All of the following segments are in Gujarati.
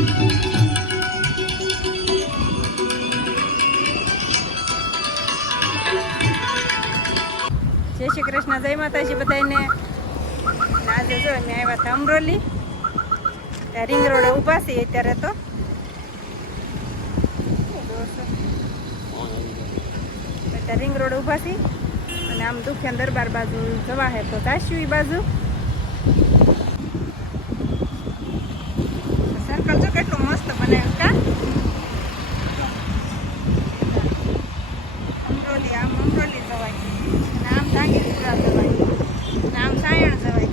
જય શ્રી કૃષ્ણ, જય માતાજી બધાને. આજે જો અમે આવ્યા હતા અમરોલી, ત્યાં રિંગ રોડ ઊભા છીએ અત્યારે. તો ત્યાં રિંગ રોડ ઊભા છીએ અને આમ દુખ્યા દરબાર બાજુ જવા હે તો જાશું એ બાજુ. સર્કલ જો કેટલું મસ્ત બનાવ્યું કા. અમરોલી, આમ અમરોલી જવાય અને આમ ધાંગીપુરા જવાય અને આમ સાયણ જવાય,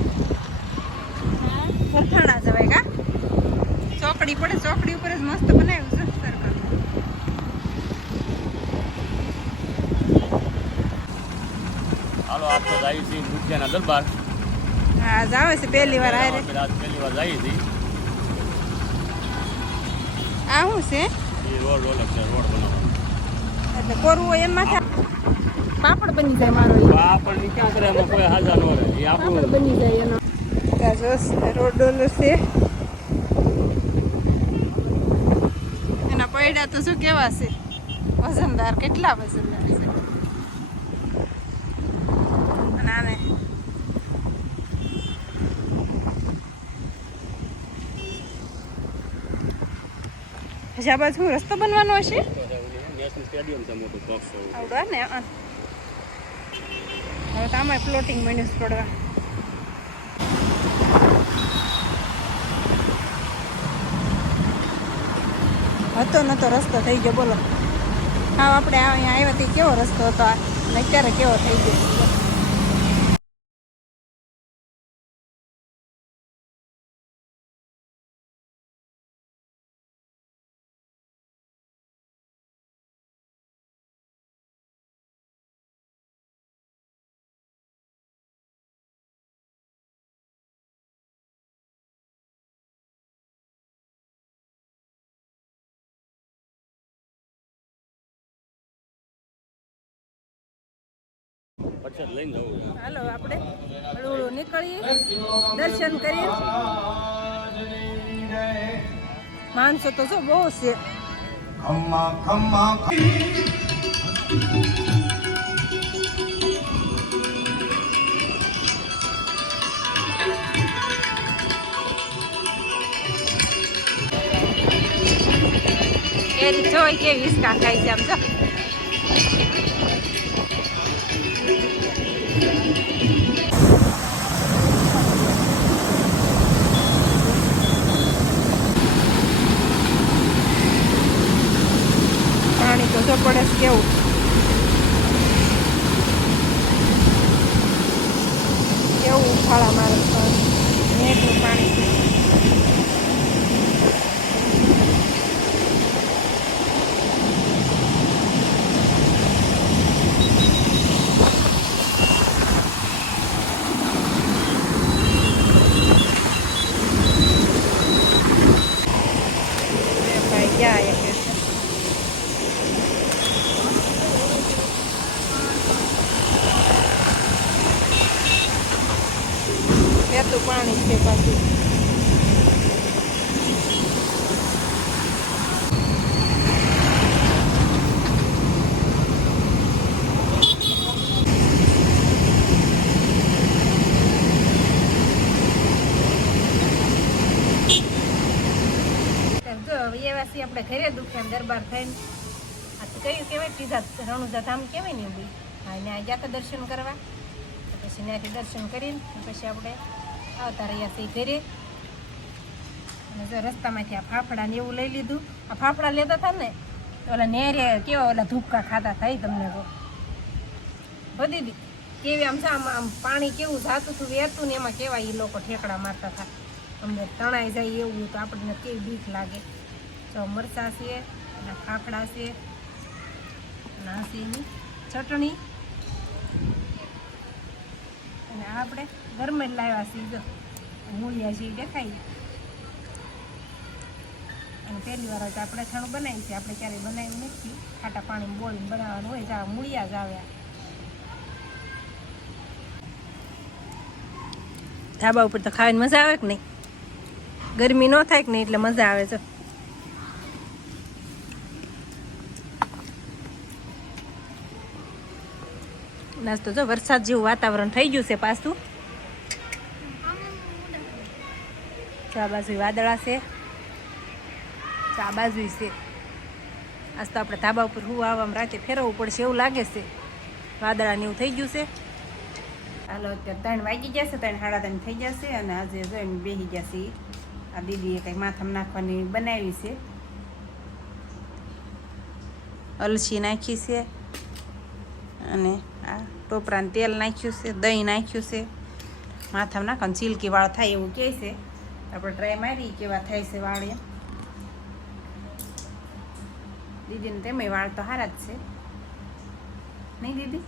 વરથાણા જવાય કા. ચોકડી પડે, ચોકડી ઉપર જ મસ્ત બનાવ્યું છે સર્કલ. હાલો આપણે જઈએ છીએ દુધિયાના દરબાર. હા, જાવે છે પહેલી વાર આરે. પહેલી વાર જઈએ છીએ. આ શું છે? એ રોડ છે, રોડ બનાવવાનો. એટલે કોરવું હોય એમાં પાપડ બની જાય મારો. પાપડ ની ક્યાં કરે, એમાં કોઈ હાજર ન રહે. એ આપણું બની જાય એનો. રોડ ડોલર છે એના પૈડા તો શું કેવા છે, વજનદાર, કેટલા વજનદાર છે. અને આને પછી આ બાજુ રસ્તો બનવાનો હશે. નેશનલ સ્ટેડિયમ છે, મોટું બોક્સ છે. આવડે ને. હવે તો આમાં ફ્લોટિંગ બન્યું છે પડવા. હતો નતો રસ્તો થઈ ગયો બોલો. હા, આપણે અહીંયા આવ્યા તે કેવો રસ્તો હતો અને અત્યારે કેવો થઈ ગયો. પછી લઈને જવું. હાલો આપણે હળવું નીકળીએ, દર્શન કરીએ. માણસો તો જો બહુ છે. કેરી જોઈ કેવી હિસકા ખાઈ છે આમ જો. પાણી તો જો પડે કેવું. કેવું ઉફાળા મારે નેટનું પાણી. ભાઈ ગયા વહેતું પાણી છે પાછું. એવાસી આપણે ઘરે દુખ્યા દરબાર થઈને આ તો કયું કહેવાય, સીધા રણુજા ધામ કહેવાય ને ભાઈ. હા, એને આ ગયા દર્શન કરવા. પછી ત્યાંથી દર્શન કરીને પછી આપણે આવતા રહ્યા છીએ ઘરે. અને જો રસ્તામાંથી આ ફાફડા ને એવું લઈ લીધું. આ ફાફડા લેતા હતા ને તો ઓલા નેરે કેવા ઓલા ધૂપકા ખાતા થાય તમને તો બધી દી કેવી આમ આમ પાણી કેવું જાતું હતું, વેરતું ને એમાં કેવા એ લોકો ઠેકડા મારતા હતા. અમને તણાઈ જાય એવું તો આપણને કેવી બીક લાગે. તો મરચાં છે અને ફાફડા છે અને આ છે એની ચટણી. અને આ આપણે ઘરમાં જ લાવ્યા છીએ. જો મૂળિયા જેવી દેખાય. અને પહેલી વાર જ આપણે થાણું બનાવીએ છીએ. આપણે ક્યારેય બનાવ્યું નથી. ખાટા પાણીમાં બોળીને બનાવવાનું હોય. જા મૂળિયા જ આવ્યા. ધાબા ઉપર તો ખાવાની મજા આવે કે નહીં? ગરમી ન થાય કે નહીં એટલે મજા આવે છે. નાસ્તો જો વરસાદ જેવું વાતાવરણ થઈ ગયું છે પાછું. આ બાજુ વાદળા છે, આ બાજુ છે. આજ તો આપણે ધાબા ઉપર હું આવવામાં રાતે ફેરવવું પડશે એવું લાગે છે. વાદળાને એવું થઈ ગયું છે. હાલો અત્યારે 3 વાગી જશે, 3 સાડા 3 થઈ જશે. અને આજે જો એમ બેસી જશે. આ દીદીએ કંઈક માથામાં નાખવાની બનાવી છે. અલસી નાખી છે અને આ ટોપરાનું તેલ નાખ્યું છે, દહીં નાખ્યું છે. માથામાં નાખવાનું સિલ્કી વાળ થાય એવું કહે છે. આપણે ટ્રાય મારી કેવા થાય છે વાળ એમ. દીદીને તેમાંય વાળ તો સારા જ છે નહીં દીદી?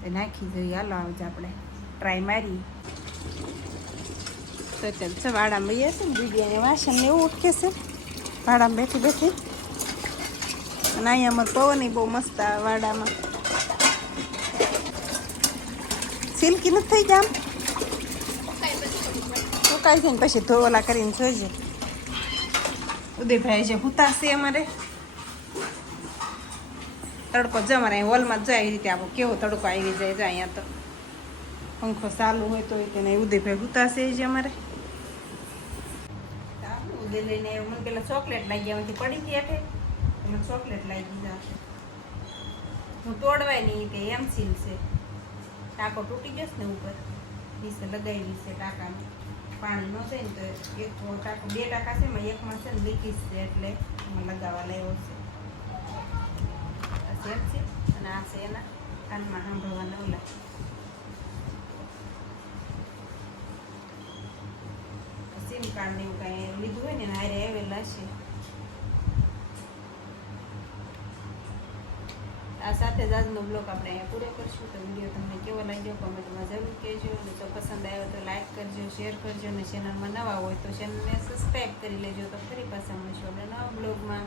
તો નાખી જોઈએ. હાલો આવજો આપણે ટ્રાય મારી. તો અત્યારે વાડામાં બેસી છે ને દીદી, એને વાસણ ને એવું ઉઠકે છે વાડામાં બેઠી બેઠી. અને અહીંયા અમારે પવન બહુ મસ્ત આવે વાડામાં. સિલ્કી નથી થઈ ગયા? સુકાઈ છે ને પછી ધોવાલા કરીને જોઈજે. ઉદયભાઈ જે હુતા છે અમારે. તડકો જ અમારે અહીં હોલમાં જાય એ રીતે આપણો કેવો તડકો આવી જાય. જો અહીંયા તો પંખો ચાલુ હોય તો તેને ઉદયભાઈ હુતા છે જે અમારે. ઉદય લઈને મને પેલા ચોકલેટ લાગી એમાંથી પડી ગઈ એટલે મને ચોકલેટ લાગી જશે. હું તોડવાય નહીં કે એમ સીલ છે. ટાંકો તૂટી જશે ને ઉપર નીચે લગાવી છે ટાંકામાં. પાણી ન જાય ને તો એક ટાંકો 2 ટાંકા છે એમાં એકમાં છે ને લીકેજ છે એટલે એમાં લગાવવા લાવ્યો છે. આ સેમ છે અને આ છે એના કાનમાં સાંભળવાના ઓલા. સિમ કાર્ડ ને એવું કાંઈ લીધું હોય ને હારે આવેલા છે. આ સાથે જ આજનો બ્લોગ આપણે અહીંયા પૂરો કરશું. તો વિડીયો તમને કેવો લાગ્યો કોમેન્ટમાં જરૂર કહેજો. અને જો પસંદ આવ્યો તો લાઈક કરજો, શેર કરજો. અને ચેનલમાં નવા હોય તો ચેનલને સબસ્ક્રાઈબ કરી લેજો. તો ફરી પાછા મળીશું આપણે નવા બ્લોગમાં.